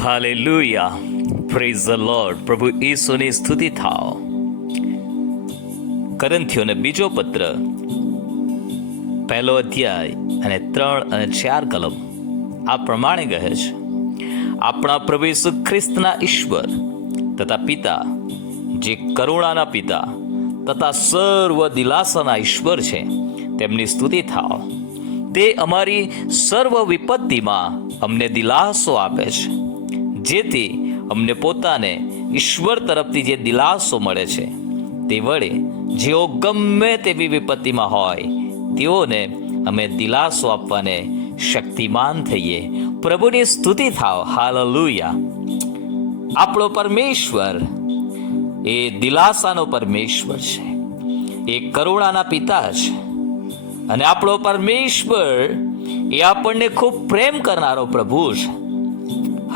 Hallelujah, praise the lord. પ્રભુ ઈસુની સ્તુતિ થાઓ. કરંથીઓને બીજો પત્ર, 1 અધ્યાય અને 3 અને 4 કલમ આ પ્રમાણે કહે છે: આપણા પ્રભુ ઈસુ ખ્રિસ્તના ઈશ્વર તથા પિતા, જે કરુણાના પિતા તથા સર્વ દિલાસાના ઈશ્વર છે, તેમની સ્તુતિ થાઓ. તે અમારી સર્વ વિપત્તિમાં અમને દિલાસો આપે છે, જેથી અમને પોતાને ઈશ્વર તરફથી જે દિલાસો મળે છે તે વડે જેઓ ગમે તેવી વિપત્તિમાં હોય તેઓને અમે દિલાસો આપવાને શક્તિમાન થઈએ. પ્રભુની સ્તુતિ થાવ. હાલેલુયા. આપણો પરમેશ્વર એ દિલાસાનો પરમેશ્વર છે, એ કરુણાના પિતા છે, અને આપણો પરમેશ્વર એ આપણને ખૂબ પ્રેમ કરનારો પ્રભુ છે.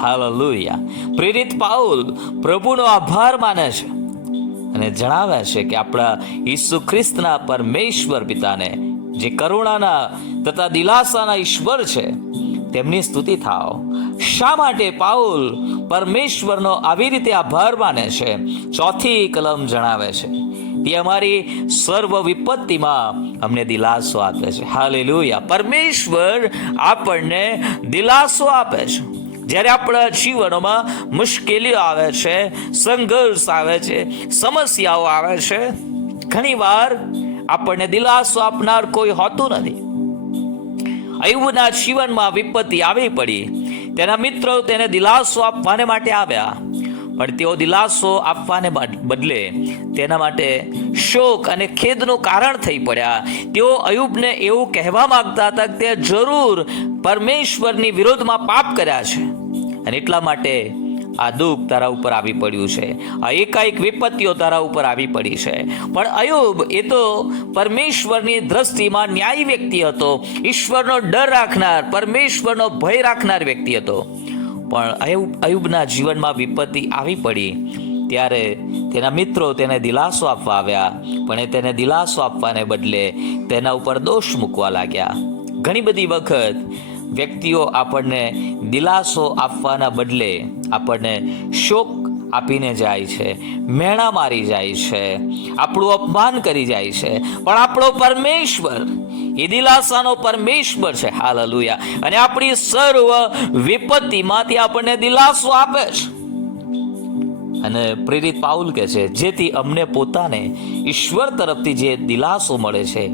હાલેલુયા. પ્રેરિત પાઉલ પ્રભુનો આભાર માને છે અને જણાવે છે કે આપણા ઈસુ ખ્રિસ્તના પરમેશ્વર પિતાને, જે કરુણાના તથા દિલાસાના ઈશ્વર છે, તેમની સ્તુતિ થાઓ. શા માટે પાઉલ પરમેશ્વરનો આવી રીતે આભાર માને છે? 4 કલમ જણાવે છે, તે અમારી સર્વ વિપત્તિમાં અમને દિલાસો આપે છે. હાલેલુયા. પરમેશ્વર આપણને દિલાસો આપે છે. જ્યારે આપણા જીવનોમાં મુશ્કેલીઓ આવે છે, સંઘર્ષ આવે છે, સમસ્યાઓ આવે છે, ઘણી વાર આપણને દિલાસો આપનાર કોઈ હોતું નથી. અય્યુબના જીવનમાં વિપત્તિ આવી પડી. તેના મિત્રો તેને દિલાસો આપવાને માટે આવ્યા, પણ તેઓ દિલાસો આપવાને બદલે તેના માટે શોક અને ખેદનું કારણ થઈ પડ્યા. તેઓ અય્યુબને એવું કહેવા માંગતા હતા કે તે જરૂર પરમેશ્વરની વિરોધમાં પાપ કર્યા છે, અને એટલા માટે આ દુઃખ તારા ઉપર આવી પડ્યું છે, આ એકાએક વિપત્તિઓ તારા ઉપર આવી પડી છે. પણ અય્યુબ એ તો પરમેશ્વરની દ્રષ્ટિમાં ન્યાયી વ્યક્તિ હતો, ઈશ્વરનો ડર રાખનાર, પરમેશ્વરનો ભય રાખનાર વ્યક્તિ હતો. પણ અય્યુબના જીવનમાં વિપત્તિ આવી પડી ત્યારે તેના મિત્રો તેને દિલાસો આપવા આવ્યા, પણ એ તેને દિલાસો આપવાને બદલે તેના ઉપર દોષ મૂકવા લાગ્યા. ઘણી બધી વખત વ્યક્તિઓ આપણને દિલાસો આપવાના બદલે આપણને શોક આપીને જાય છે, મેણા મારી જાય છે, આપણું અપમાન કરી જાય છે. પણ આપણો પરમેશ્વર એ દિલાસાનો પરમેશ્વર છે. હાલેલુયા. અને આપણી સર્વ વિપત્તિમાંથી આપણને દિલાસો આપે છે. અને પ્રેરિત પાઉલ કહે છે, જેથી અમને પોતાને ઈશ્વર તરફથી જે દિલાસો મળે છે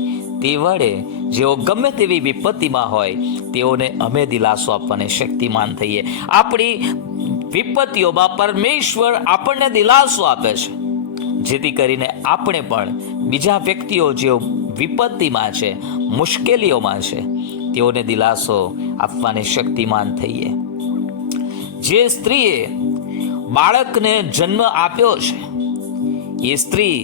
તે વડે જેઓ ગમે તેવી વિપત્તિમાં હોય તેઓને અમે દિલાસો આપવાને શક્તિમાન થઈએ. આપણી વિપત્તિઓમાં પરમેશ્વર આપણને દિલાસો આપે છે, જેથી કરીને આપણે પણ બીજા વ્યક્તિઓ જેઓ વિપત્તિમાં છે, મુશ્કેલીઓમાં છે, તેઓને દિલાસો આપવાને શક્તિમાન થઈએ. જે સ્ત્રીએ બાળકને જન્મ આપ્યો છે, એ સ્ત્રી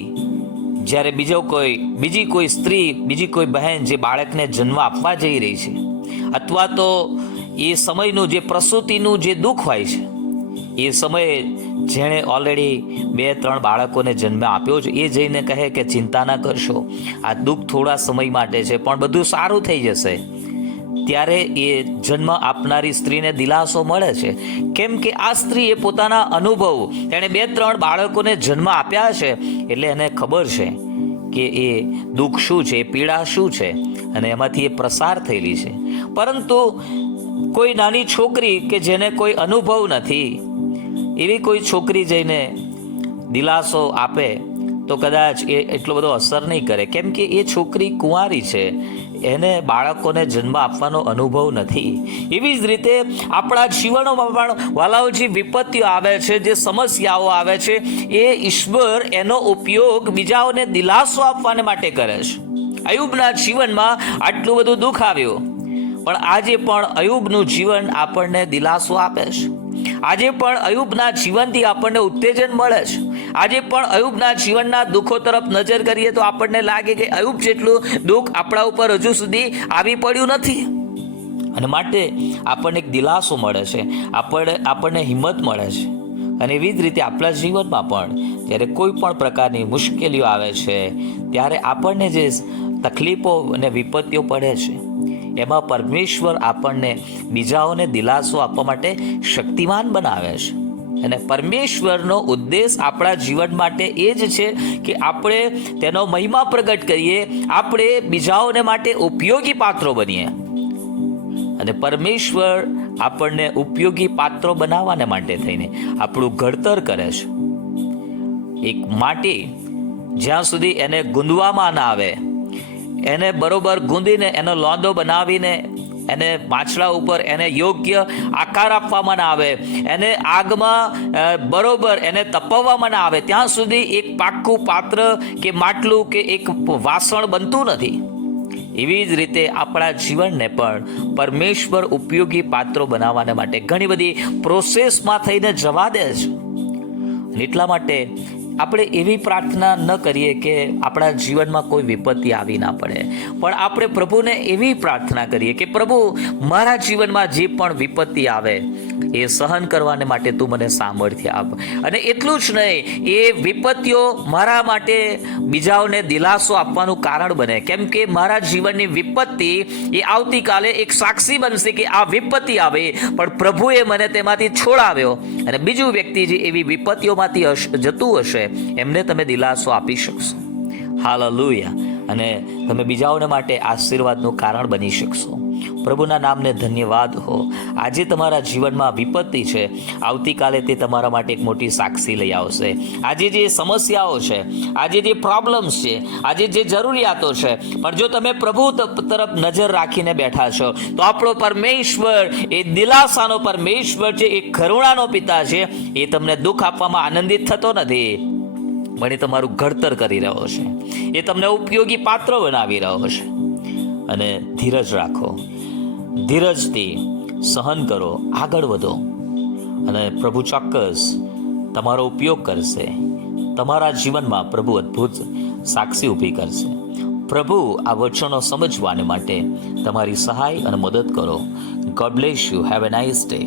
જ્યારે બીજી કોઈ સ્ત્રી, બીજી કોઈ બહેન જે બાળકને જન્મ આપવા જઈ રહી છે, અથવા તો એ સમયનું જે પ્રસૂતિનું જે દુઃખ હોય છે, એ સમયે જેણે ઓલરેડી 2-3 બાળકોને જન્મ આપ્યો છે, એ જઈને કહે કે ચિંતા ના કરશો, આ દુઃખ થોડા સમય માટે છે, પણ બધું સારું થઈ જશે. ત્યારે એ જન્મ આપનારી સ્ત્રીને દિલાસો મળે છે. કેમ કે આ સ્ત્રીએ પોતાના અનુભવ, તેણે 2-3 બાળકોને જન્મ આપ્યા છે, એટલે એને ખબર છે કે એ દુઃખ શું છે, પીડા શું છે, અને એમાંથી એ પ્રસાર થયેલી છે. પરંતુ કોઈ નાની છોકરી કે જેને કોઈ અનુભવ નથી, એવી કોઈ છોકરી જઈને દિલાસો આપે તો કદાચ એ એટલો બધો અસર નહીં કરે. કેમ કે એ છોકરી કુંવારી છે, એને બાળકોને જન્મ આપવાનો અનુભવ નથી. એવી જ રીતે આપણા જીવનોમાં પણ વાલાઓ જે વિપત્તિઓ આવે છે, જે સમસ્યાઓ આવે છે, એ ઈશ્વર એનો ઉપયોગ બીજાઓને દિલાસો આપવાને માટે કરે છે. અય્યુબના જીવનમાં આટલું બધું દુઃખ આવ્યું, પણ આજે પણ અય્યુબનું જીવન આપણને દિલાસો આપે છે. આજે પણ અય્યુબના જીવનથી આપણને ઉત્તેજન મળે છે. આજે પણ અય્યુબના જીવનના દુઃખો તરફ નજર કરીએ તો આપણને લાગે કે અય્યુબ જેટલું દુઃખ આપણા ઉપર હજુ સુધી આવી પડ્યું નથી. અને માટે આપણને એક દિલાસો મળે છે, આપણને હિંમત મળે છે. અને એવી જ રીતે આપણા જીવનમાં પણ જ્યારે કોઈ પણ પ્રકારની મુશ્કેલીઓ આવે છે, ત્યારે આપણને જે તકલીફો અને વિપત્તિઓ પડે છે, એમાં પરમેશ્વર આપણને બીજાઓને દિલાસો આપવા માટે શક્તિમાન બનાવે છે. અને પરમેશ્વરનો ઉદ્દેશ આપણા જીવન માટે એ જ છે કે આપણે તેનો મહિમા પ્રગટ કરીએ, આપણે બીજાઓને માટે ઉપયોગી પાત્રો બનીએ. અને પરમેશ્વર આપણને ઉપયોગી પાત્રો બનાવવાને માટે થઈને આપણું ઘડતર કરે છે. એક માટી જ્યાં સુધી એને ગૂંદવામાં ના આવે, એને બરોબર ગૂંદીને એનો લોંદો બનાવીને એને માછલા ઉપર એને યોગ્ય આકાર આપવામાં ના આવે, એને આગમાં બરોબર એને તપવવામાં ના આવે, ત્યાં સુધી એક પાક્કું પાત્ર કે માટલું કે એક વાસણ બનતું નથી. એવી જ રીતે આપણા જીવનને પણ પરમેશ્વર ઉપયોગી પાત્રો બનાવવાને માટે ઘણી બધી પ્રોસેસમાં થઈને જવા દે છે. એટલા માટે આપણે એવી પ્રાર્થના ન કરીએ કે આપણા જીવનમાં કોઈ વિપત્તિ આવી ના પડે, પણ આપણે પ્રભુને એવી પ્રાર્થના કરીએ કે પ્રભુ, મારા જીવનમાં જે પણ વિપત્તિ આવે એ સહન કરવાને માટે તું મને સામર્થ્ય આપ. અને એટલું જ નહીં, એ વિપત્તિઓ મારા માટે બીજાઓને દિલાસો આપવાનું કારણ બને, કેમ કે મારા જીવનની વિપત્તિ એ આવતીકાલે એક સાક્ષી બનશે કે આ વિપત્તિ આવે પણ પ્રભુએ મને તેમાંથી છોડાવ્યો. અને બીજું વ્યક્તિ જે એવી વિપત્તિઓમાંથી જતું હશે એમને તમે દિલાસો આપી શકશો. હાલેલુયા. અને તમે બીજાઓને માટે આશીર્વાદનું કારણ બની શકશો. પ્રભુના નામને ધન્યવાદ હો. આજે તમારા જીવનમાં વિપત્તિ છે, આવતીકાલે તે તમારા માટે એક મોટી સાક્ષી લઈ આવશે. આજે જે સમસ્યાઓ છે, આજે જે પ્રોબ્લેમ્સ છે, આજે જે જરૂરિયાતો છે, પણ જો તમે પ્રભુ તરફ નજર રાખીને બેઠા છો તો આપણો પરમેશ્વર એ દિલાસાનો પરમેશ્વર છે, એ કરુણાનો પિતા છે. એ તમને દુઃખ આપવામાં આનંદિત થતો નથી, પણ એ તમારું ઘડતર કરી રહ્યો છે, એ તમને ઉપયોગી પાત્ર બનાવી રહ્યો છે. અને ધીરજ રાખો, ધીરજથી સહન કરો, આગળ વધો અને પ્રભુ ચોક્કસ તમારો ઉપયોગ કરશે. તમારા જીવનમાં પ્રભુ અદ્ભુત સાક્ષી ઊભી કરશે. પ્રભુ આ વચનો સમજવાને માટે તમારી સહાય અને મદદ કરો. God bless you. Have a nice day.